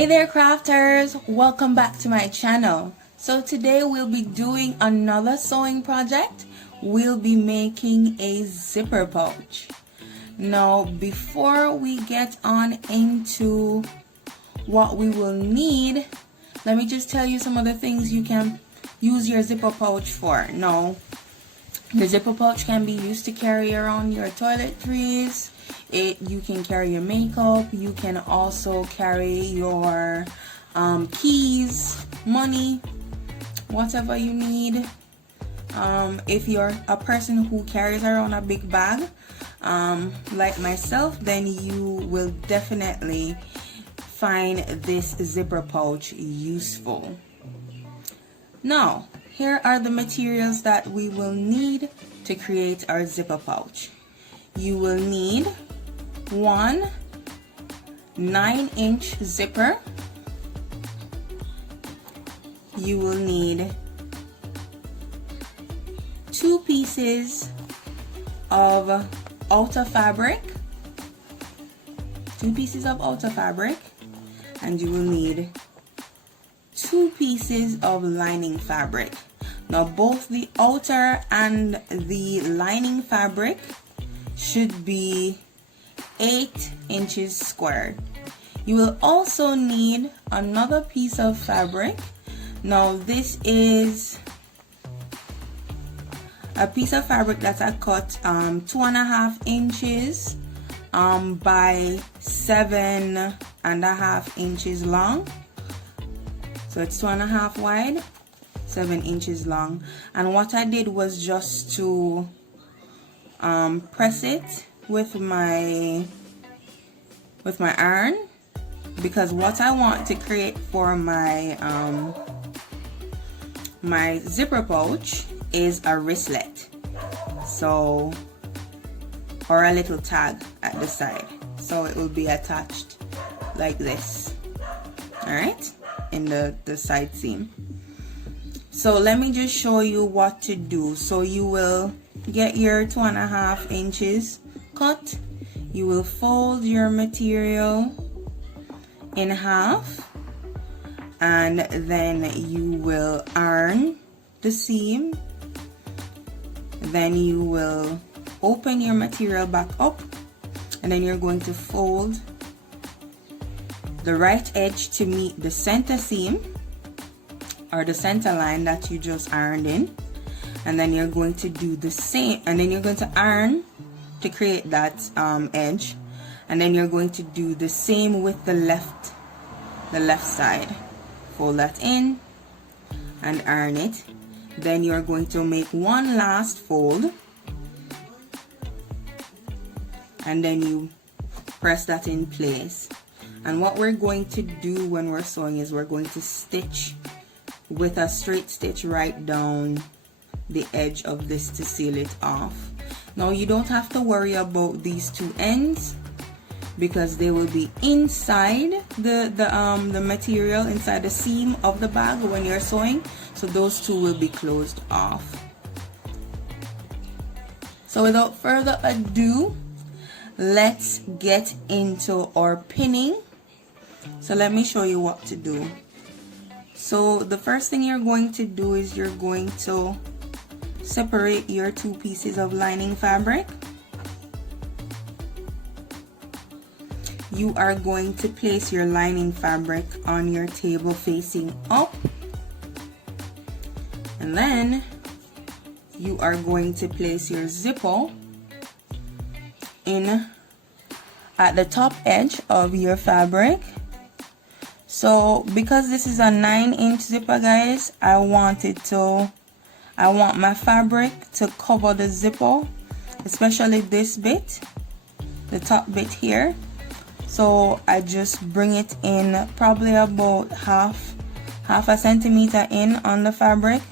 Hey there crafters, welcome back to my channel. So today we'll be doing another sewing project. We'll be making a zipper pouch. Now before we get on into what we will need, let me just tell you some of the things you can use your zipper pouch for. Now your zipper pouch can be used to carry around your toiletries. You can carry your makeup. You can also carry your keys, money, whatever you need. If you're a person who carries around a big bag like myself, then you will definitely find this zipper pouch useful. Now here are the materials that we will need to create our zipper pouch. You will need one 9-inch zipper. You will need 2 pieces of outer fabric, and you will need 2 pieces of lining fabric. Now both the outer and the lining fabric should be 8 inches squared. You will also need another piece of fabric. Now this is a piece of fabric that I cut 2.5 inches by 7.5 inches long. So it's 2.5 wide, 7 inches long. And what I did was just to press it with my iron, because what I want to create for my my zipper pouch is a wristlet, so, or a little tag at the side, so it will be attached like this, all right, in the side seam. So let me just show you what to do. So you will get your 2.5 inches cut. You will fold your material in half, and then you will iron the seam. Then you will open your material back up, and then you're going to fold the right edge to meet the center seam or the center line that you just ironed in, and then you're going to do the same, and then you're going to iron to create that edge, and then you're going to do the same with the left side. Fold that in and iron it. Then you're going to make one last fold, and then you press that in place. And what we're going to do when we're sewing is we're going to stitch with a straight stitch right down the edge of this to seal it off. Now you don't have to worry about these 2 ends, because they will be inside the material, inside the seam of the bag when you're sewing, so those 2 will be closed off. So without further ado, let's get into our pinning. So let me show you what to do. So the first thing you're going to do is you're going to separate your 2 pieces of lining fabric. You are going to place your lining fabric on your table facing up, and then you are going to place your zipper in at the top edge of your fabric. So because this is a 9-inch zipper, guys, I want my fabric to cover the zipper, especially this bit, the top bit here. So I just bring it in probably about half a centimeter in on the fabric,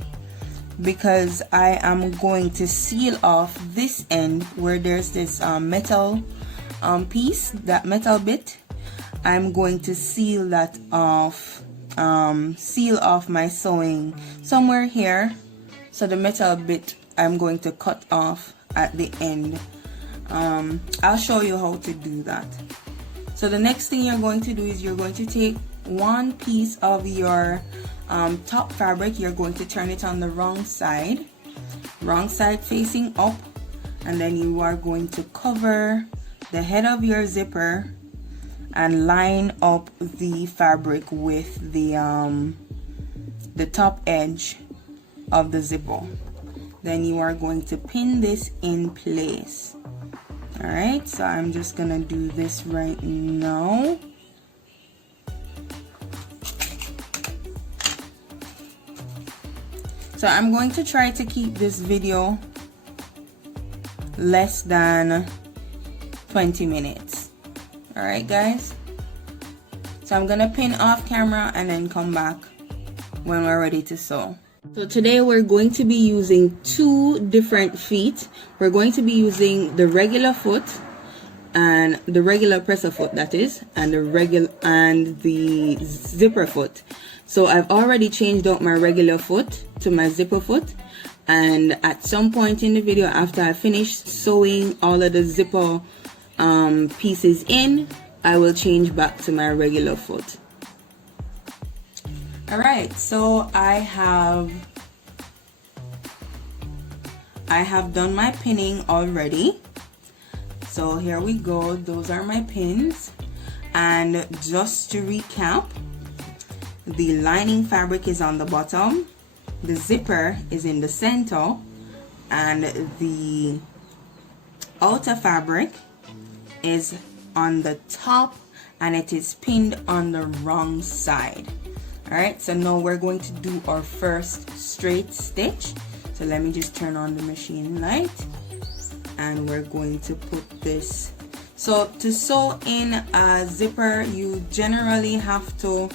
because I am going to seal off this end where there's this metal piece, that metal bit. I'm going to seal that off, seal off my sewing somewhere here. So the metal bit I'm going to cut off at the end. I'll show you how to do that. So the next thing you're going to do is you're going to take one piece of your top fabric, you're going to turn it on the wrong side facing up, and then you are going to cover the head of your zipper and line up the fabric with the top edge of the zipper. Then you are going to pin this in place. All right, so I'm just gonna do this right now. So I'm going to try to keep this video less than 20 minutes. All right, guys. So I'm gonna pin off camera and then come back when we're ready to sew. So today we're going to be using two different feet. We're going to be using the regular foot and the regular presser foot, that is, and the zipper foot. So I've already changed out my regular foot to my zipper foot, and at some point in the video after I finish sewing all of the zipper pieces in, I will change back to my regular foot. All right, so I have done my pinning already. So here we go, those are my pins. And just to recap, the lining fabric is on the bottom, the zipper is in the center, and the outer fabric is on the top, and it is pinned on the wrong side. All right, so now we're going to do our first straight stitch. So let me just turn on the machine light, and we're going to put this. So to sew in a zipper, you generally have to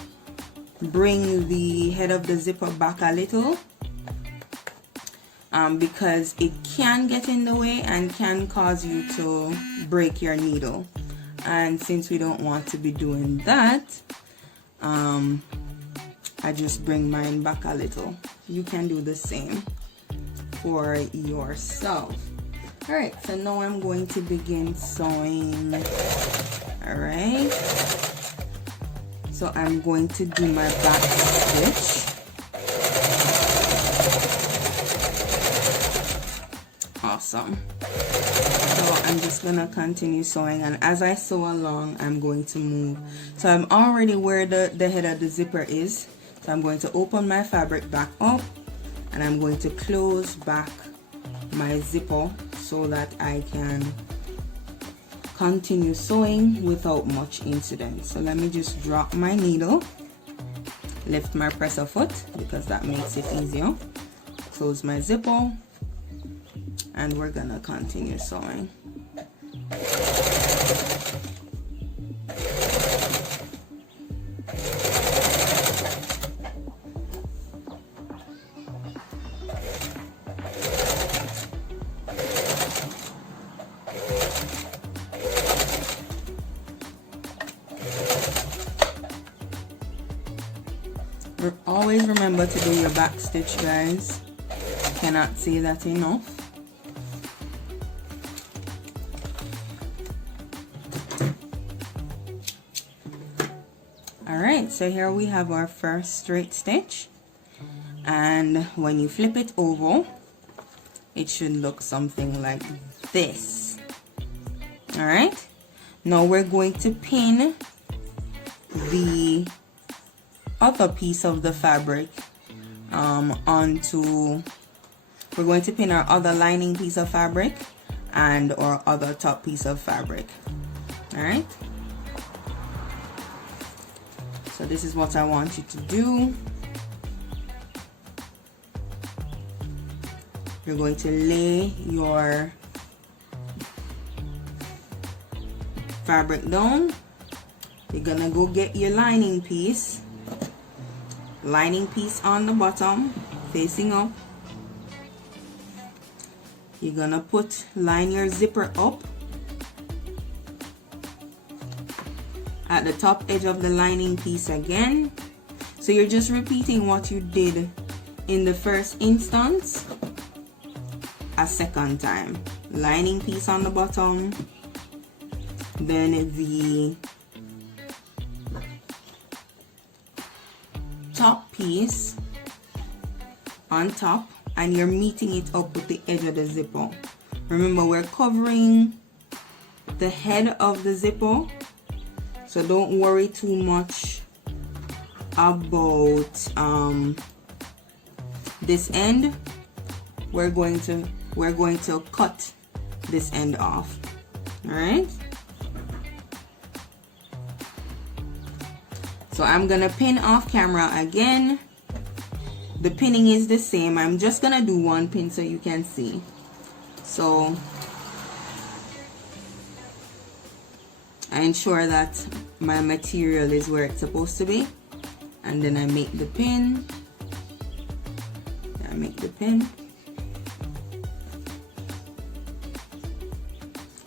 bring the head of the zipper back a little, because it can get in the way and can cause you to break your needle. And since we don't want to be doing that, I just bring mine back a little. You can do the same for yourself. All right, so now I'm going to begin sewing. All right, so I'm going to do my back stitch. Awesome. So I'm just gonna continue sewing, and as I sew along, I'm going to move. So I'm already where the head of the zipper is. So I'm going to open my fabric back up, and I'm going to close back my zipper so that I can continue sewing without much incident. So let me just drop my needle, lift my presser foot because that makes it easier, close my zipper, and we're gonna continue sewing. Always remember to do your back stitch, guys. Cannot say that enough. Alright, so here we have our first straight stitch, and when you flip it over, it should look something like this. Alright, now we're going to pin the other piece of the fabric we're going to pin our other lining piece of fabric and our other top piece of fabric. All right, so this is what I want you to do. You're going to lay your fabric down. You're gonna go get your lining piece on the bottom facing up. You're gonna line your zipper up at the top edge of the lining piece again. So you're just repeating what you did in the first instance a second time. Lining piece on the bottom, then the piece on top and you're meeting it up with the edge of the zipper. Remember, we're covering the head of the zipper, so don't worry too much about this end. We're going to cut this end off. All right, so I'm gonna pin off camera again. The pinning is the same. I'm just gonna do one pin so you can see. So I ensure that my material is where it's supposed to be, and then I make the pin.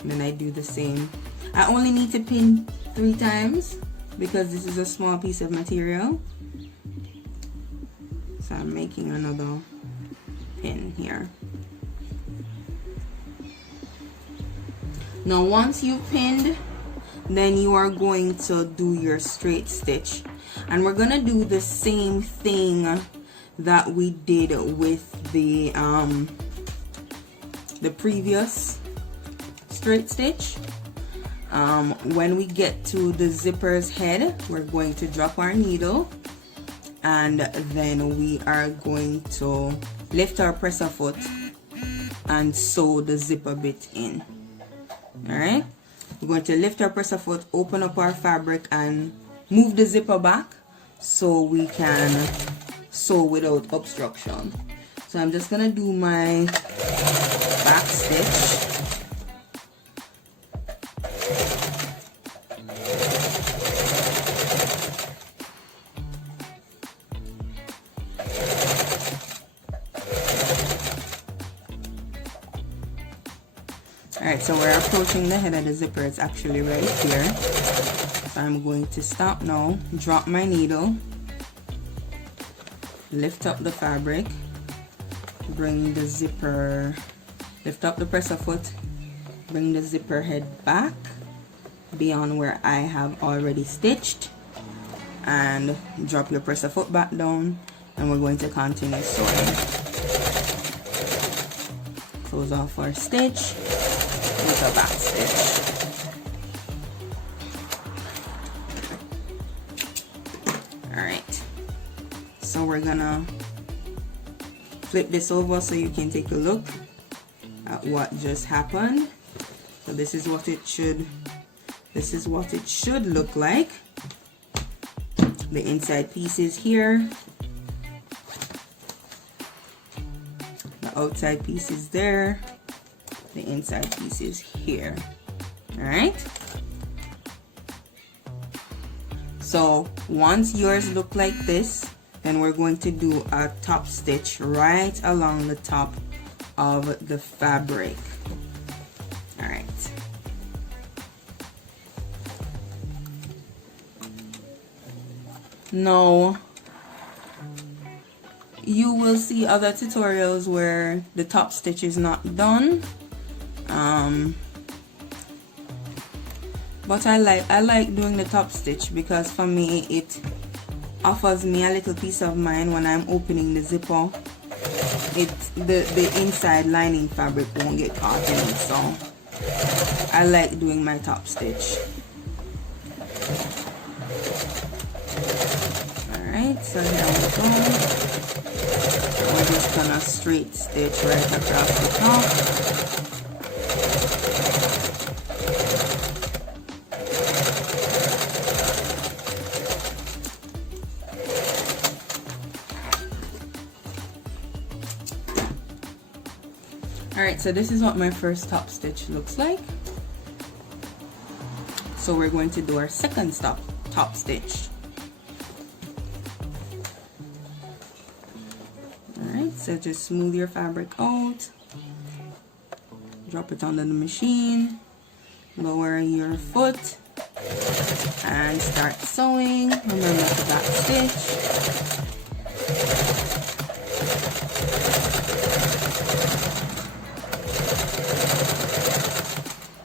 And then I do the same. I only need to pin 3 times because this is a small piece of material. So I'm making another pin here. Now once you've pinned, then you are going to do your straight stitch, and we're gonna do the same thing that we did with the previous straight stitch. When we get to the zipper's head, we're going to drop our needle, and then we are going to lift our presser foot and sew the zipper bit in. All right, we're going to lift our presser foot, open up our fabric, and move the zipper back so we can sew without obstruction. So I'm just gonna do my back stitch. Alright, so we're approaching the head of the zipper. It's actually right here. So I'm going to stop now, drop my needle, lift up the fabric, bring the zipper, lift up the presser foot, bring the zipper head back beyond where I have already stitched, and drop your presser foot back down, and we're going to continue sewing. Close off our stitch with a back stitch. Alright, so we're gonna flip this over so you can take a look at what just happened. So this is what it should look like. The inside piece is here, the outside piece is there, the inside piece is here. All right, so once yours look like this, then we're going to do a top stitch right along the top of the fabric. All right, now you will see other tutorials where the top stitch is not done, but I like doing the top stitch because for me it offers me a little peace of mind when I'm opening the zipper. The inside lining fabric won't get caught in it, so I like doing my top stitch. Alright, so here we go. We're just gonna straight stitch right across the top. Alright, so this is what my first top stitch looks like. So we're going to do our second top stitch. Alright, so just smooth your fabric out, drop it onto the machine, lower your foot, and start sewing. Remember the back stitch.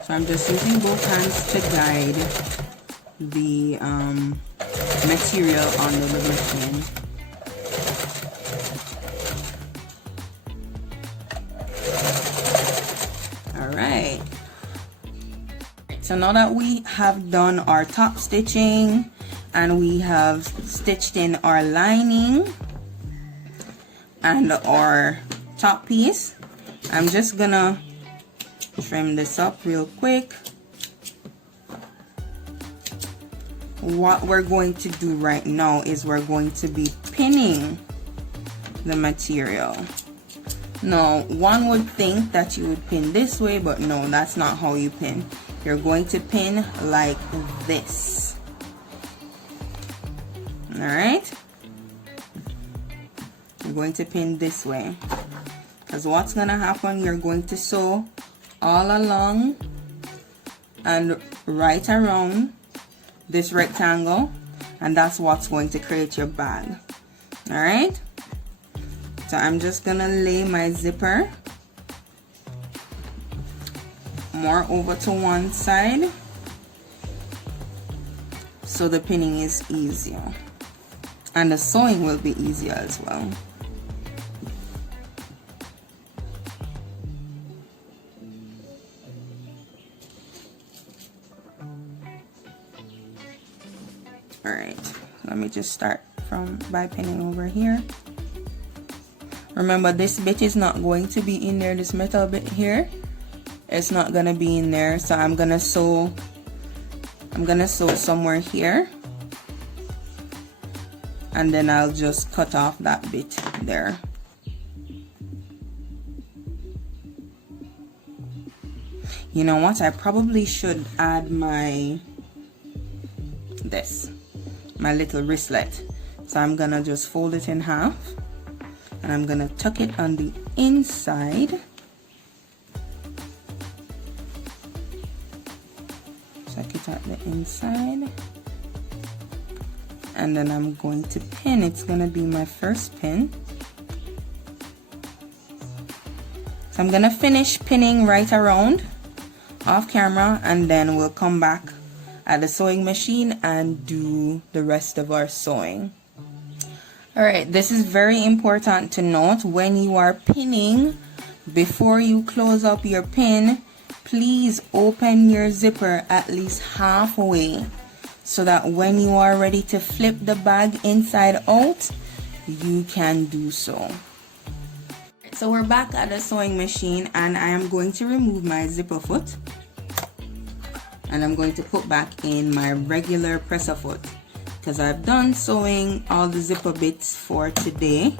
So I'm just using both hands to guide the material onto the machine. so now that we have done our top stitching and we have stitched in our lining and our top piece, I'm just gonna trim this up real quick. What we're going to do right now is we're going to be pinning the material. Now, one would think that you would pin this way, but no, that's not how you pin. You're going to pin like this. All right? You're going to pin this way. Because what's going to happen, you're going to sew all along and right around this rectangle, and that's what's going to create your bag. All right? So I'm just gonna lay my zipper more over to one side so the pinning is easier and the sewing will be easier as well. All right, let me just start by pinning over here. Remember, this bit is not going to be in there. This metal bit here, it's not gonna be in there. So I'm gonna sew somewhere here, and then I'll just cut off that bit there. You know what? I probably should add my little wristlet. So I'm gonna just fold it in half. And I'm gonna tuck it on the inside. Tuck it at the inside. And then I'm going to pin. It's gonna be my first pin. So I'm gonna finish pinning right around off camera, and then we'll come back at the sewing machine and do the rest of our sewing. Alright, this is very important to note. When you are pinning, before you close up your pin, please open your zipper at least halfway so that when you are ready to flip the bag inside out, you can do so. So we're back at the sewing machine, and I am going to remove my zipper foot and I'm going to put back in my regular presser foot, because I've done sewing all the zipper bits for today.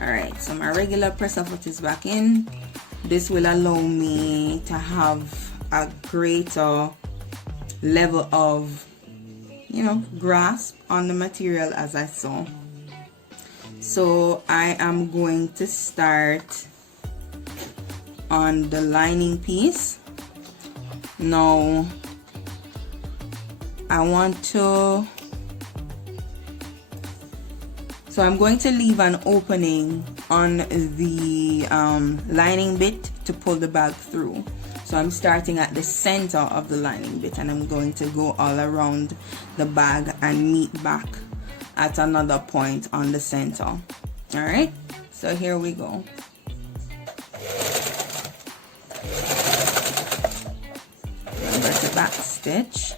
Alright, so my regular presser foot is back in. This will allow me to have a greater level of, grasp on the material as I sew. So I am going to start on the lining piece. Now so I'm going to leave an opening on the lining bit to pull the bag through. So I'm starting at the center of the lining bit, and I'm going to go all around the bag and meet back at another point on the center. Alright, so here we go. Remember to back stitch.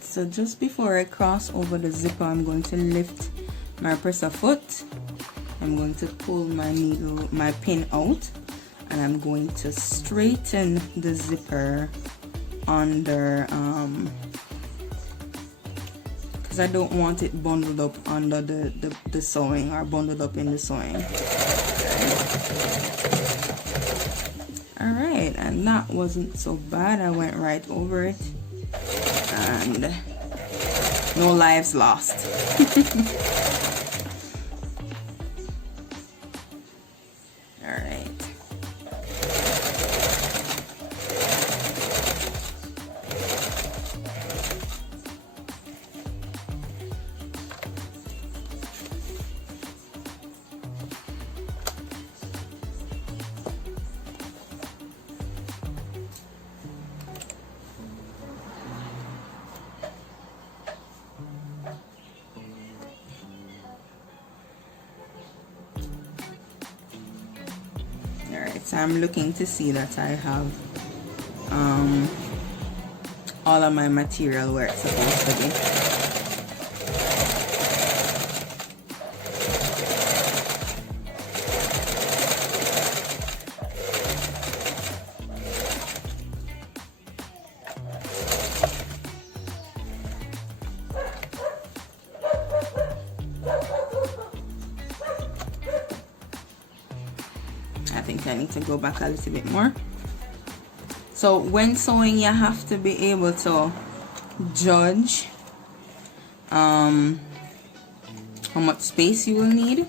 So just before I cross over the zipper, I'm going to lift my presser foot. I'm going to pull my pin out, and I'm going to straighten the zipper under, because I don't want it bundled up under the sewing, or bundled up in the sewing. Alright, and that wasn't so bad. I went right over it. And no lives lost. All right. so I'm looking to see that I have all of my material where it's supposed to be. I think I need to go back a little bit more. So when sewing, you have to be able to judge how much space you will need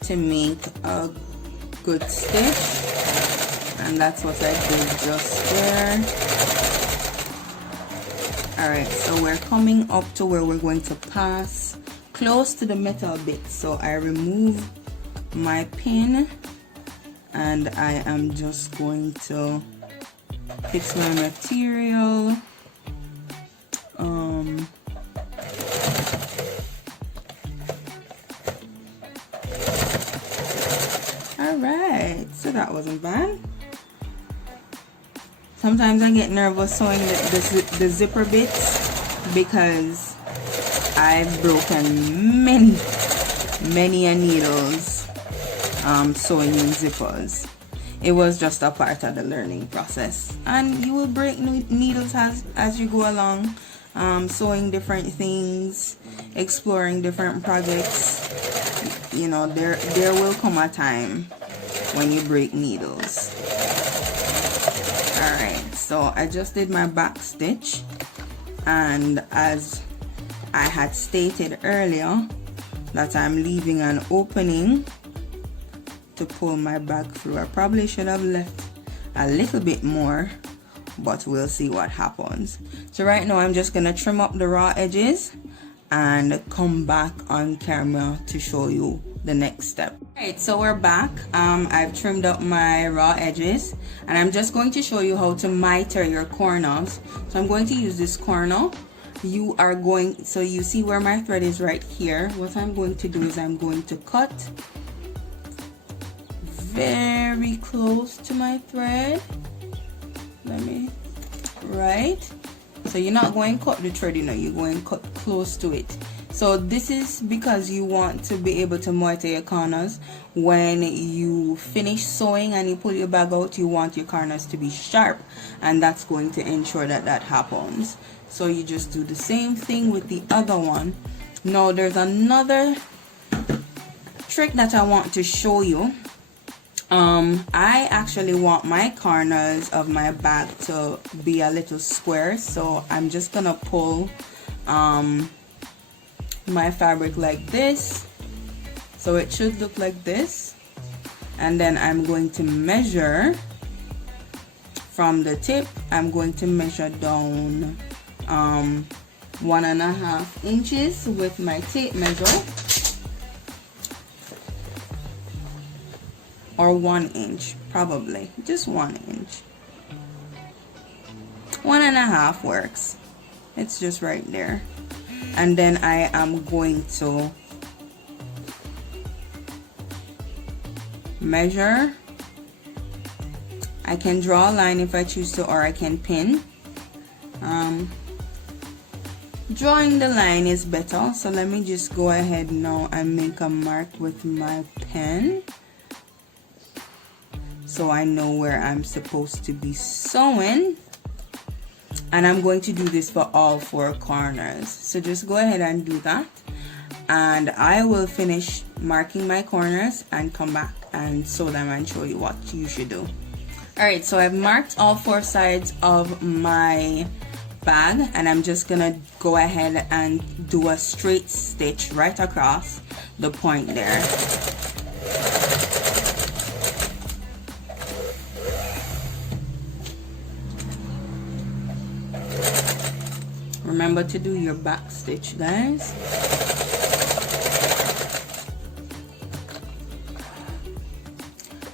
to make a good stitch, and that's what I did just there. Alright, so we're coming up to where we're going to pass close to the metal bit, so I remove my pin and I am just going to fix my material. Alright, so that wasn't bad. Sometimes I get nervous sewing the zipper bits because I've broken many needles sewing in zippers. It was just a part of the learning process, and you will break needles as you go along, sewing different things, exploring different projects. You know, there will come a time when you break needles. Alright, so I just did my back stitch, and as I had stated earlier that I'm leaving an opening to pull my bag through. I probably should have left a little bit more, but we'll see what happens. So right now I'm just gonna trim up the raw edges and come back on camera to show you the next step. Alright, so we're back. I've trimmed up my raw edges, and I'm just going to show you how to miter your corners. So I'm going to use this corner. You are going, so you see where my thread is right here. What I'm going to do is I'm going to cut very close to my thread. Right, so you're not going to cut the thread, you know, you're going to cut close to it. So this is because you want to be able to miter your corners. When you finish sewing and you pull your bag out, you want your corners to be sharp, and that's going to ensure that that happens. So you just do the same thing with the other one. Now there's another trick that I want to show you. I actually want my corners of my bag to be a little square, so I'm just gonna pull my fabric like this, so it should look like this, and then I'm going to measure from the tip. I'm going to measure down 1.5 inches with my tape measure, or 1 inch, probably just 1 inch. 1.5 works. It's just right there. And then I am going to measure. I can draw a line if I choose to, or I can pin. Drawing the line is better, so let me just go ahead now and make a mark with my pen, so I know where I'm supposed to be sewing. And I'm going to do this for all 4 corners, so just go ahead and do that, and I will finish marking my corners and come back and sew them and show you what you should do. Alright, so I've marked all 4 sides of my bag, and I'm just gonna go ahead and do a straight stitch right across the point there. Remember to do your back stitch, guys.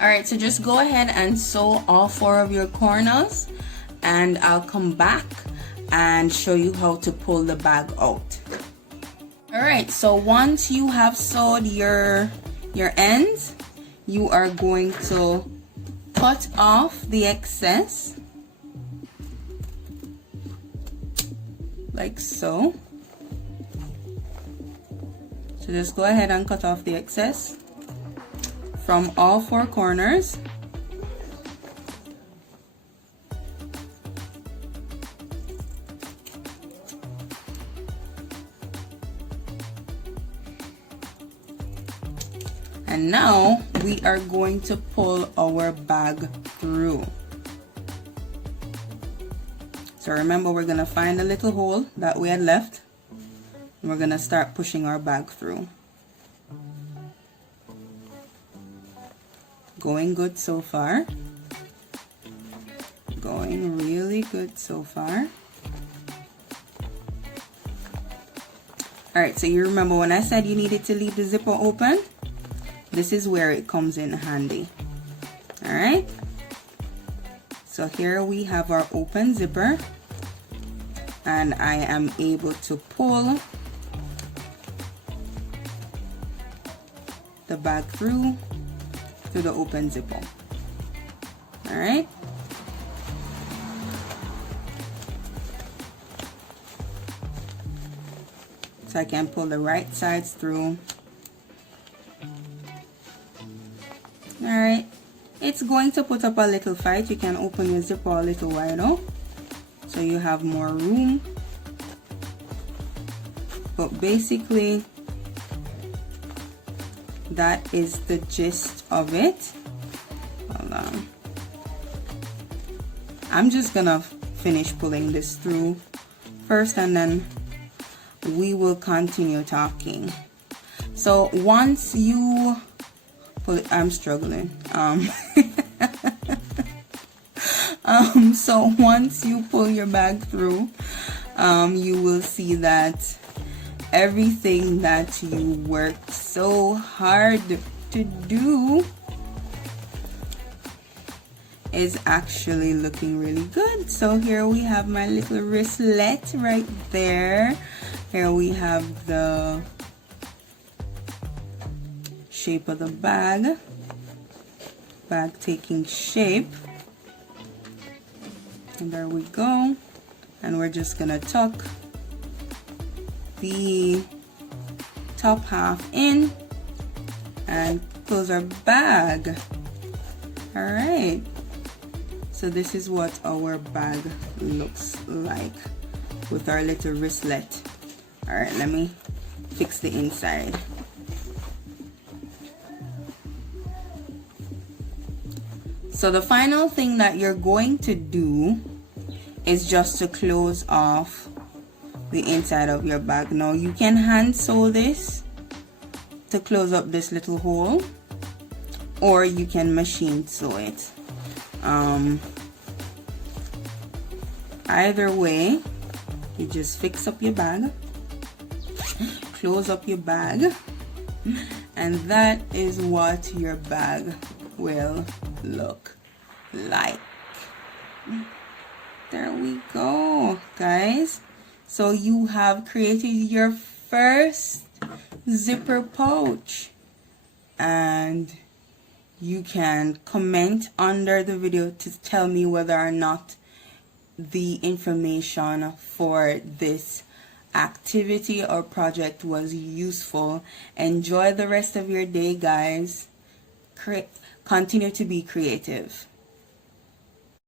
Alright, so just go ahead and sew all 4 of your corners, and I'll come back and show you how to pull the bag out. Alright, so once you have sewed your ends, you are going to cut off the excess like so. So just go ahead and cut off the excess from all four corners. And now we are going to pull our bag through. So remember, we're going to find a little hole that we had left, and we're going to start pushing our bag through. Going good so far. Going really good so far. Alright, so you remember when I said you needed to leave the zipper open? This is where it comes in handy. Alright, so here we have our open zipper, and I am able to pull the bag through the open zipper. Alright, so I can pull the right sides through. Alright, it's going to put up a little fight. You can open your zipper a little wider so you have more room, but basically that is the gist of it. Hold on. I'm just gonna finish pulling this through first, and then we will continue talking. So once you pull it, I'm struggling. So once you pull your bag through, you will see that everything that you worked so hard to do is actually looking really good. So here we have my little wristlet right there. Here we have the shape of the bag taking shape, and there we go. And we're just gonna tuck the top half in and close our bag. All right, so this is what our bag looks like with our little wristlet. All right, let me fix the inside. So the final thing that you're going to do is just to close off the inside of your bag. Now you can hand sew this to close up this little hole, or you can machine sew it. Either way, you just fix up your bag, close up your bag, and that is what your bag will look like. There we go, guys. So you have created your first zipper pouch, and you can comment under the video to tell me whether or not the information for this activity or project was useful. Enjoy the rest of your day, guys. Continue to be creative.